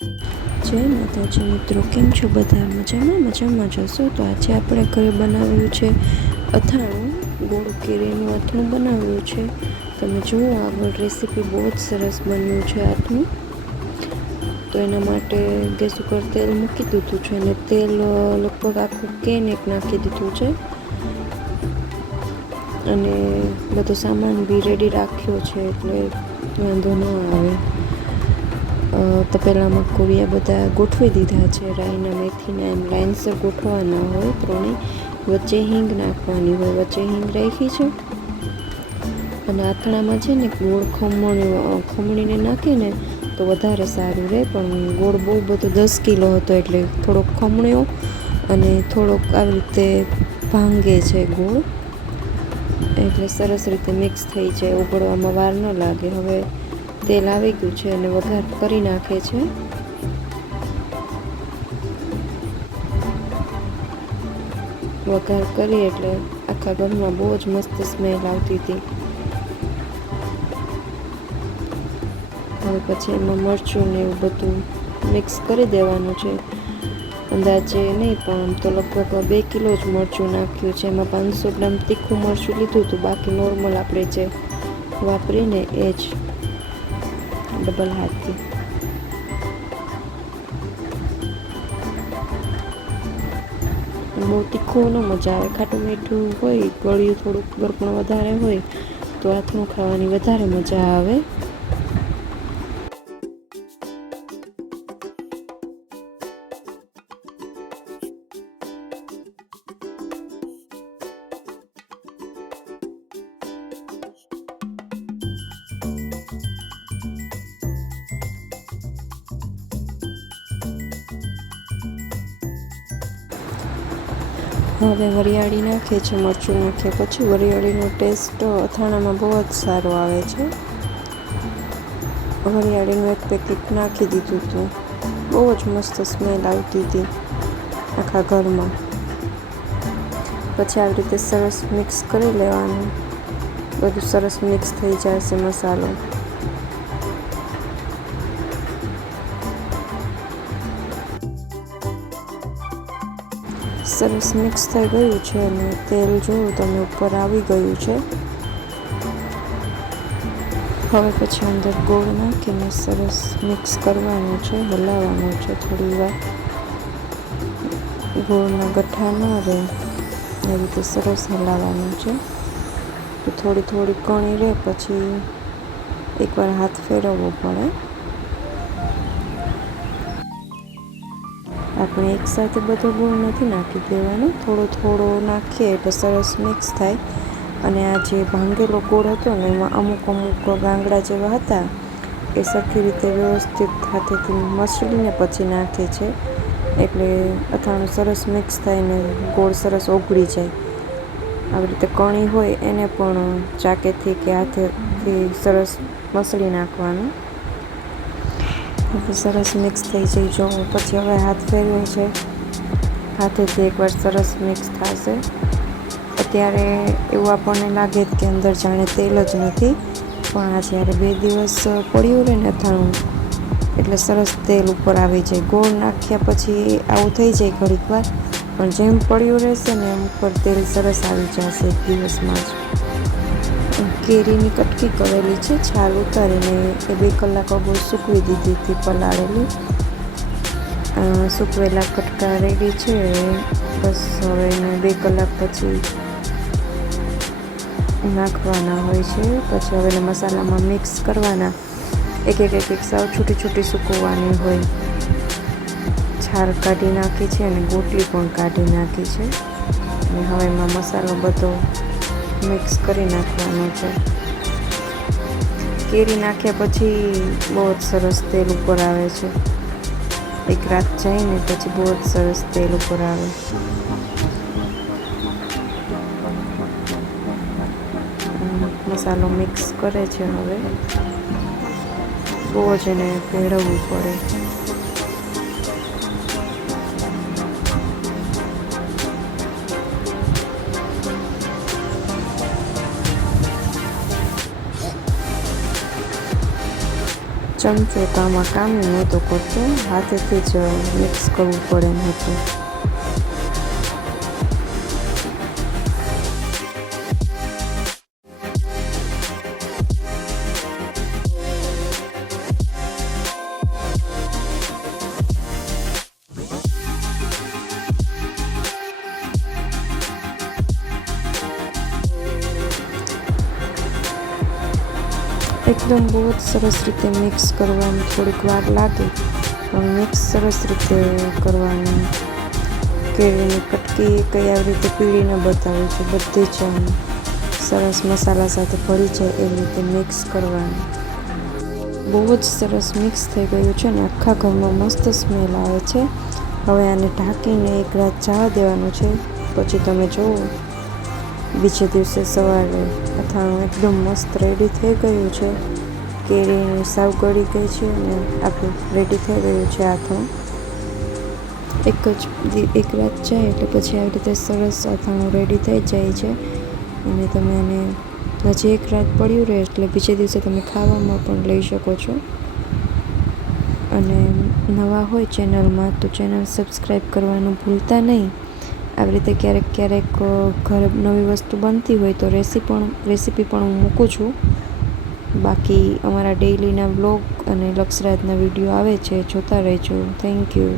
જય માતાજી મિત્રો, કેમ છો બધા? મજામાં જશો? તો આજે આપણે ઘરે બનાવ્યું છે અથાણું. ગોળ કેરીનું અથાણું બનાવ્યું છે. તમે જુઓ આગળ રેસીપી, બહુ જ સરસ બન્યું છે અથાણું. તો એના માટે ગેસ ઉપર તેલ મૂકી દીધું છે અને તેલ લગભગ આખું કેન એક નાખી દીધું છે અને બધો સામાન બી રેડી રાખ્યો છે એટલે વાંધો ન આવે. તપેલામાં કોળિયા બધા ગોઠવી દીધા છે, રાઈના મેથીના, એમ લાઇનસર ગોઠવાના હોય ત્રણેય. વચ્ચે હિંગ નાખવાની હોય, વચ્ચે હિંગ રાખી છે. અને આથણામાં છે ને ગોળ ખમણીને નાખે ને તો વધારે સારું રહે, પણ ગોળ બહુ બધો 10 કિલો હતો એટલે થોડોક ખમણ્યો અને થોડોક આવી રીતે ભાંગે છે ગોળ, એટલે સરસ રીતે મિક્સ થઈ જાય, ઉકળવામાં વાર ન લાગે. હવે તેલ આવી ગયું છે અને વઘાર કરી નાખે છે. વઘાર કરી એટલે આખા ઘરમાં બહુ જ મસ્ત સ્મેલ આવતી હતી. હવે પછી એમાં મરચું ને એવું બધું મિક્સ કરી દેવાનું છે. અંદાજે નહીં, પણ આમ તો લગભગ 2 કિલો જ મરચું નાખ્યું છે. એમાં 500 ગ્રામ તીખું મરચું લીધું હતું, બાકી નોર્મલ આપણે જે વાપરીને એ જ ડબલ હાથથી. બહુ તીખું ન મજા આવે, ખાટું મીઠું હોય, ગળ્યું થોડુંક ગળપણ વધારે હોય તો અથાણું ખાવાની વધારે મજા આવે. હવે વરિયાળી નાખે છે, મરચું નાખ્યા પછી. વરિયાળીનો ટેસ્ટ અથાણામાં બહુ જ સારો આવે છે. વરિયાળીનું એક પેકેટ નાખી દીધું હતું, બહુ જ મસ્ત સ્મેલ આવતી હતી આખા ઘરમાં. પછી આવી રીતે સરસ મિક્સ કરી લેવાનું, બધું સરસ મિક્સ થઈ જશે મસાલો. સરસ મિક્સ થઈ ગયું છે અને તેલ જોયું તમે ઉપર આવી ગયું છે. હવે પછી અંદર ગોળ નાખીને સરસ મિક્સ કરવાનું છે, હલાવવાનું છે થોડી વાર. ગોળના ગઠ્ઠા ન રહે એ રીતે સરસ હલાવવાનું છે. તો થોડી કણી રહે પછી એકવાર હાથ ફેરવવો પડે. આપણે એકસાથે બધો ગોળ નથી નાખી દેવાનો, થોડો નાખીએ એટલે સરસ મિક્સ થાય. અને આ જે ભાંગેલો ગોળ હતો ને એમાં અમુક ગાંગડા જેવા હતા, એ સરખી રીતે વ્યવસ્થિત હાથેથી મસળીને પછી નાખે છે, એટલે અથાણું સરસ મિક્સ થાય ને ગોળ સરસ ઓગળી જાય. આવી રીતે કણી હોય એને પણ ચાકેથી કે હાથેથી સરસ મસળી નાખવાનું. સરસ મિક્સ થઈ જાય જો પછી હવે હાથ ફેરવે છે, હાથેથી એકવાર સરસ મિક્સ થશે. અત્યારે એવું આપણને લાગે કે અંદર જાણે તેલ જ નથી, પણ આ જ્યારે 2 દિવસ પડ્યું રહે ને અથાણું એટલે સરસ તેલ ઉપર આવી જાય. ગોળ નાખ્યા પછી આવું થઈ જાય ઘડીક વાર, પણ જેમ પડ્યું રહેશે ને એમ ઉપર તેલ સરસ આવી જશે 1 દિવસમાં જ. કેરીની કટકી કરેલી છે, છાલ ઉતારીને એ 2 કલાક અગાઉ સૂકવી દીધી હતી પલાળેલી. સૂકવેલા કટકા રેડી છે. બસ હવે એને 2 કલાક પછી નાખવાના હોય છે. પછી હવે એને મસાલામાં મિક્સ કરવાના. એક સાવ છૂટી સૂકવવાની હોય. છાલ કાઢી નાખી છે અને ગોટલી પણ કાઢી નાખી છે. અને હવે એમાં મસાલો બધો મિક્સ કરી નાખવાનો છે. કેરી નાખ્યા પછી બહુ જ સરસ તેલ ઉપર આવે છે. એક રાત જાય ને પછી બહુ જ સરસ તેલ ઉપર આવે. મસાલો મિક્સ કરે છે. હવે બહુ જ એને ભેળવવું પડે. ચમચો તો આમાં કામી નહોતો કરતો, હાથેથી જ મિક્સ કરવું પડે એમ હતું. એકદમ બહુ જ સરસ રીતે મિક્સ કરવાનું, થોડીક વાર લાગે પણ મિક્સ સરસ રીતે કરવાનું. કેળીની કટકી કઈ આવી રીતે પીળીને બતાવું છું, બધી જ આમ સરસ મસાલા સાથે ભળી જાય એવી રીતે મિક્સ કરવાનું. બહુ જ સરસ મિક્સ થઈ ગયું છે ને આખા ઘરમાં મસ્ત સ્મેલ આવે છે. હવે આને ઢાંકીને એક રાત જવા દેવાનું છે. પછી તમે જુઓ બીજે દિવસે સવારે અથાણું એકદમ મસ્ત રેડી થઈ ગયું છે. કેરીની સાવ ગળી ગઈ છે અને આપણું રેડી થઈ ગયું છે અથાણું. એક રાત જાય એટલે પછી આવી રીતે સરસ અથાણું રેડી થઈ જાય છે. અને તમે આને હજી એક રાત પડ્યું રહે એટલે બીજે દિવસે તમે ખાવામાં પણ લઈ શકો છો. અને નવા હોય ચેનલમાં તો ચેનલ સબસ્ક્રાઈબ કરવાનું ભૂલતા નહીં. આવી રીતે ક્યારેક ઘરે નવી વસ્તુ બનતી હોય તો રેસીપી પણ હું મૂકું છું. બાકી અમારા ડેઈલીના વ્લોગ અને લક્ષરાજના વિડીયો આવે છે, જોતા રહેજો. Thank you.